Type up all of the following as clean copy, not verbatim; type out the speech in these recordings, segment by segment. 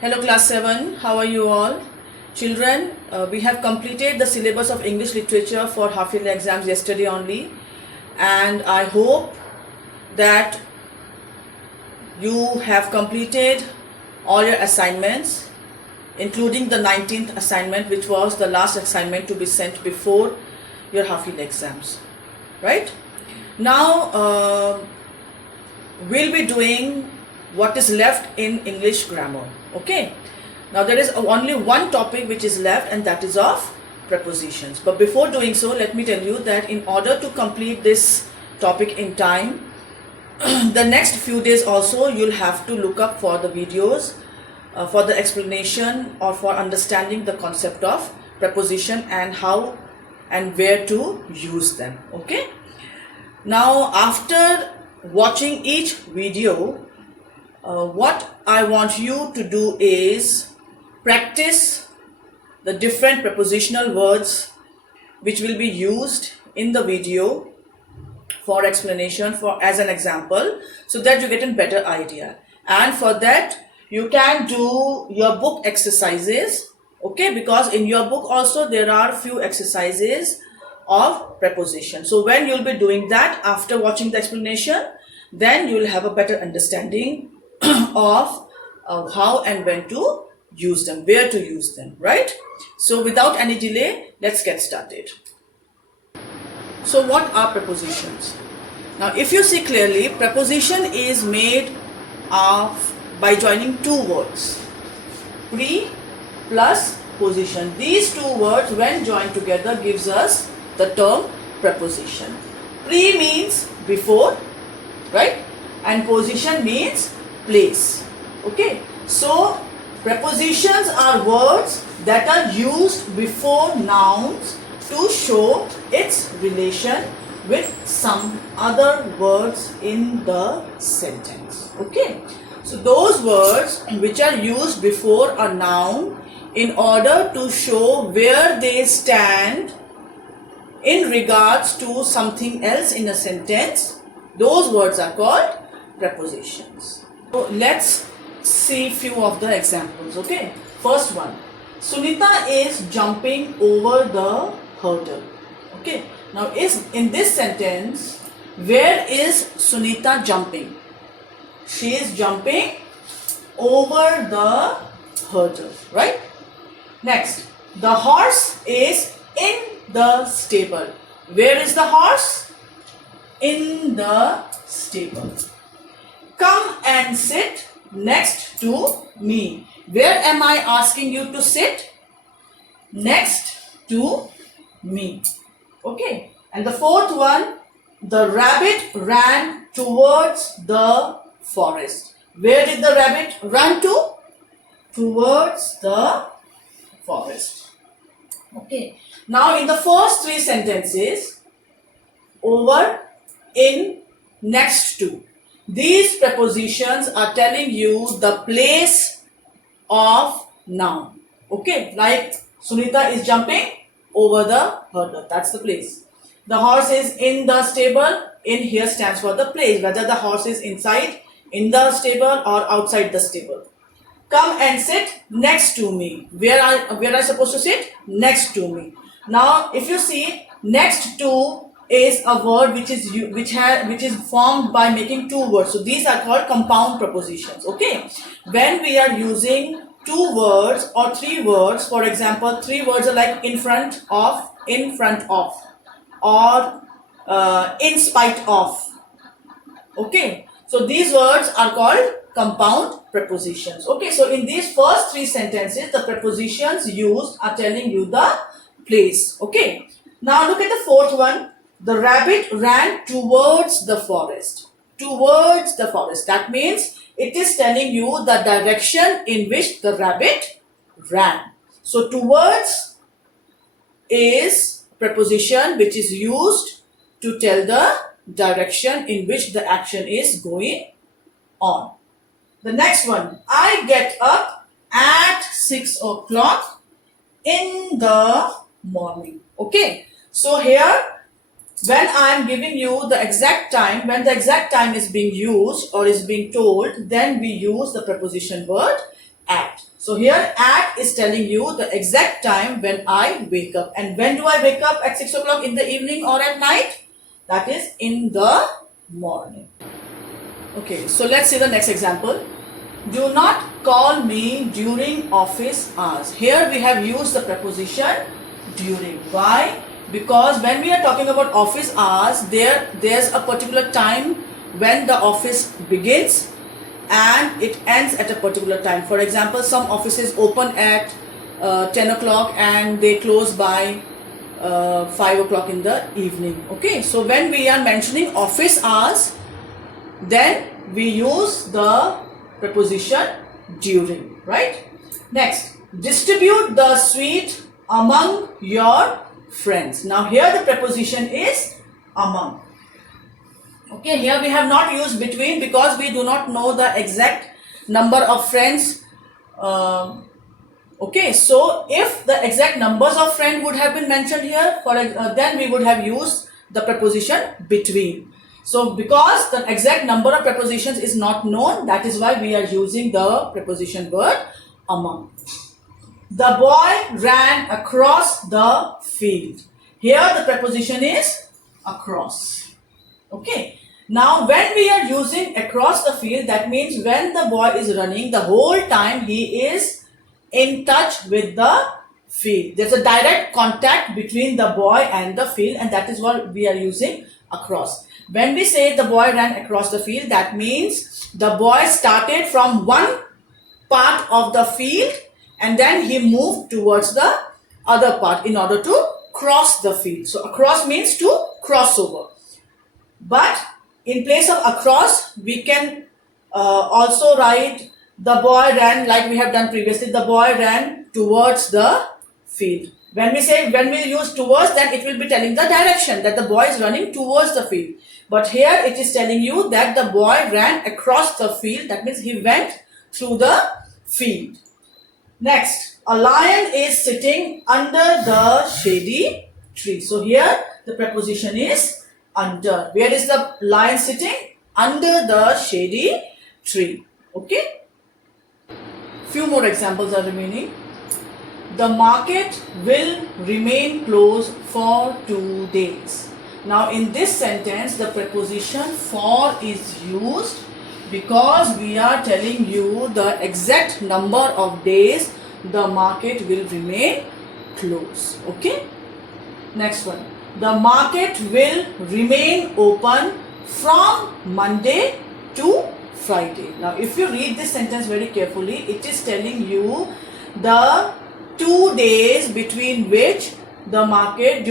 Hello class 7, how are you all? Children, we have completed the syllabus of English literature for half-yearly exams yesterday only, and I hope that you have completed all your assignments, including the 19th assignment, which was the last assignment to be sent before your half-yearly exams, right? Now we'll be doing what is left in English grammar. Okay, now there is only one topic which is left, and that is of prepositions. But before doing so, let me tell you that in order to complete this topic in time, the next few days also you'll have to look up for the videos for the explanation or for understanding the concept of preposition and how and where to use them. Okay, now after watching each video, what I want you to do is practice the different prepositional words which will be used in the video for explanation, for as an example, so that you get a better idea. And for that you can do your book exercises, okay, because in your book also there are few exercises of preposition. So when you'll be doing that after watching the explanation, then you will have a better understanding of how and when to use them, where to use them, right? So without any delay, let's get started. So what are prepositions? Now if you see clearly, preposition is made of by joining two words, pre plus position. These two words when joined together gives us the term preposition. Pre means before, right? And position means place. Okay, so prepositions are words that are used before nouns to show its relation with some other words in the sentence. Okay, so those words which are used before a noun in order to show where they stand in regards to something else in a sentence, those words are called prepositions. So let's see few of the examples. Okay, first one, Sunita is jumping over the hurdle. Okay, now is in this sentence, where is Sunita jumping? She is jumping over the hurdle, right? Next, the horse is in the stable. Where is the horse? In the stable. Come and sit next to me. Where am I asking you to sit? Next to me. Okay. And the fourth one, the rabbit ran towards the forest. Where did the rabbit run to? Towards the forest. Okay. Now in the first three sentences, over, in, next to, these prepositions are telling you the place of noun. Okay, like Sunita is jumping over the hurdle, that's the place. The horse is in the stable, in here stands for the place, whether the horse is inside, in the stable or outside the stable. Come and sit next to me. Where I supposed to sit? Next to me. Now if you see, next to is a word which is formed by making two words. So these are called compound prepositions. Okay, when we are using two words or three words, for example, three words are like in front of, or in spite of. Okay, so these words are called compound prepositions. Okay, so in these first three sentences, the prepositions used are telling you the place. Okay, now look at the fourth one. The rabbit ran towards the forest. Towards the forest. That means it is telling you the direction in which the rabbit ran. So towards is preposition which is used to tell the direction in which the action is going on. The next one, I get up at 6 o'clock in the morning. Okay, so here when I am giving you the exact time, when the exact time is being used or is being told, then we use the preposition word at. So here at is telling you the exact time when I wake up. And when do I wake up? At 6 o'clock in the evening or at night? That is in the morning. Okay, so let's see the next example. Do not call me during office hours. Here we have used the preposition during. Why? Because when we are talking about office hours, there's a particular time when the office begins and it ends at a particular time. For example, some offices open at 10 o'clock and they close by 5 o'clock in the evening. Okay, so when we are mentioning office hours, then we use the preposition during, right? Next, distribute the sweet among your friends. Now here the preposition is among. Okay, here we have not used between because we do not know the exact number of friends. Okay, so if the exact numbers of friends would have been mentioned here, then we would have used the preposition between. So because the exact number of prepositions is not known, that is why we are using the preposition word among. The boy ran across the field. Here the preposition is across. Okay. Now when we are using across the field, that means when the boy is running, the whole time he is in touch with the field. There's a direct contact between the boy and the field, and that is what we are using across. When we say the boy ran across the field, that means the boy started from one part of the field and then he moved towards the other part in order to cross the field. So across means to cross over. But in place of across, we can also write the boy ran, like we have done previously, the boy ran towards the field. When we use towards, then it will be telling the direction that the boy is running towards the field. But here it is telling you that the boy ran across the field. That means he went through the field. Next, a lion is sitting under the shady tree. So here the preposition is under. Where is the lion sitting? Under the shady tree. Okay. Few more examples are remaining. The market will remain closed for 2 days. Now in this sentence, the preposition for is used because we are telling you the exact number of days the market will remain closed. Okay. Next one. The market will remain open from Monday to Friday. Now if you read this sentence very carefully, it is telling you the 2 days during which the market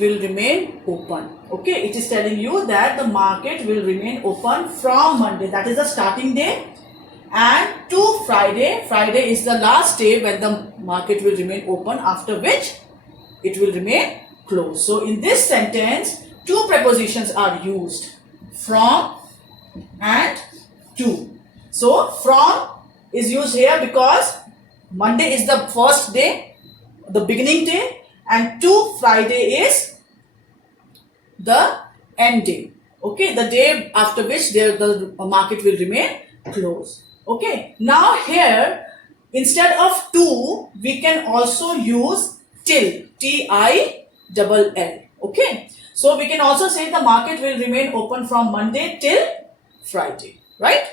will remain open. Okay, it is telling you that the market will remain open from Monday, that is the starting day, and to Friday. Friday is the last day when the market will remain open, after which it will remain closed. So in this sentence, two prepositions are used, from and to. So from is used here because Monday is the first day, the beginning day, and to Friday is the end day. Okay, the day after which the market will remain closed. Okay, now here instead of to, we can also use till, till. Okay, so we can also say the market will remain open from Monday till Friday, right?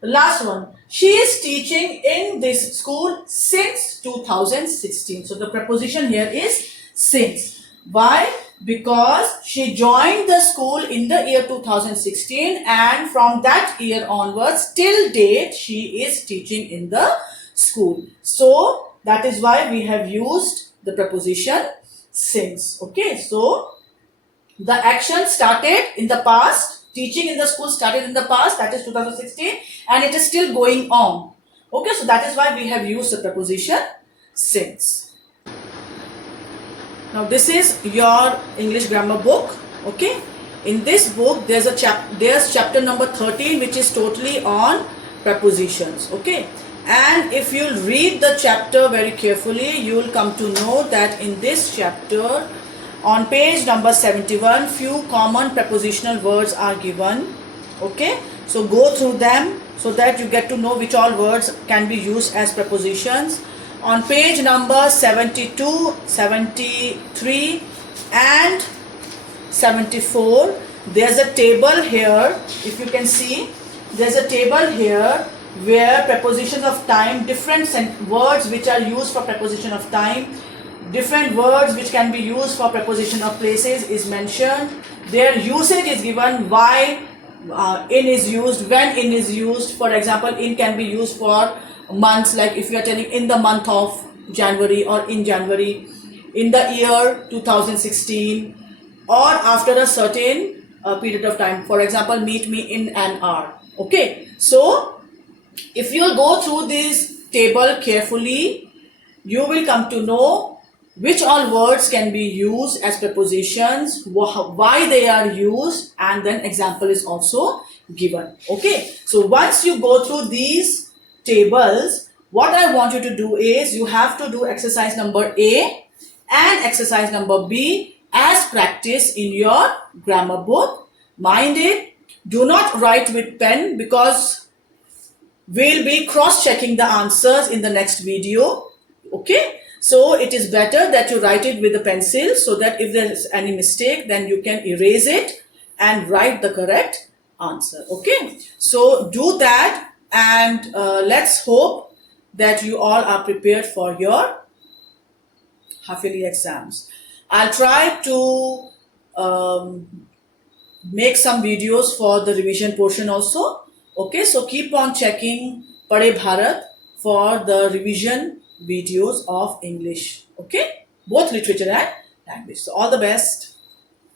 The last one, she is teaching in this school since 2016. So the preposition here is since. Why? Because she joined the school in the year 2016 and from that year onwards till date she is teaching in the school. So that is why we have used the preposition since. Okay, so the action started in the past. Teaching in the school started in the past, that is 2016, and it is still going on. Okay, so that is why we have used the preposition since. Now this is your English grammar book. Okay, in this book there's chapter number 13, which is totally on prepositions. Okay, and if you read the chapter very carefully, you will come to know that in this chapter On page number 71, few common prepositional words are given. Okay, so go through them so that you get to know which all words can be used as prepositions. On page number 72, 73 and 74, there's a table here. If you can see, there's a table here where prepositions of time, different words which are used for preposition of time, different words which can be used for preposition of places is mentioned. Their usage is given, why in is used, when in is used. For example, in can be used for months, like if you are telling in the month of January or in January, in the year 2016, or after a certain period of time. For example, meet me in an hour. Okay, so if you go through this table carefully, you will come to know which all words can be used as prepositions, why they are used, and then example is also given. Okay, so once you go through these tables, what I want you to do is you have to do exercise number A and exercise number B as practice in your grammar book. Mind it, do not write with pen because we'll be cross-checking the answers in the next video. Okay, so it is better that you write it with a pencil so that if there is any mistake, then you can erase it and write the correct answer. Okay, so do that, and let's hope that you all are prepared for your half-yearly exams. I'll try to make some videos for the revision portion also. Okay, so keep on checking Padhe Bharat for the revision videos of English. Okay, both literature and language. So all the best.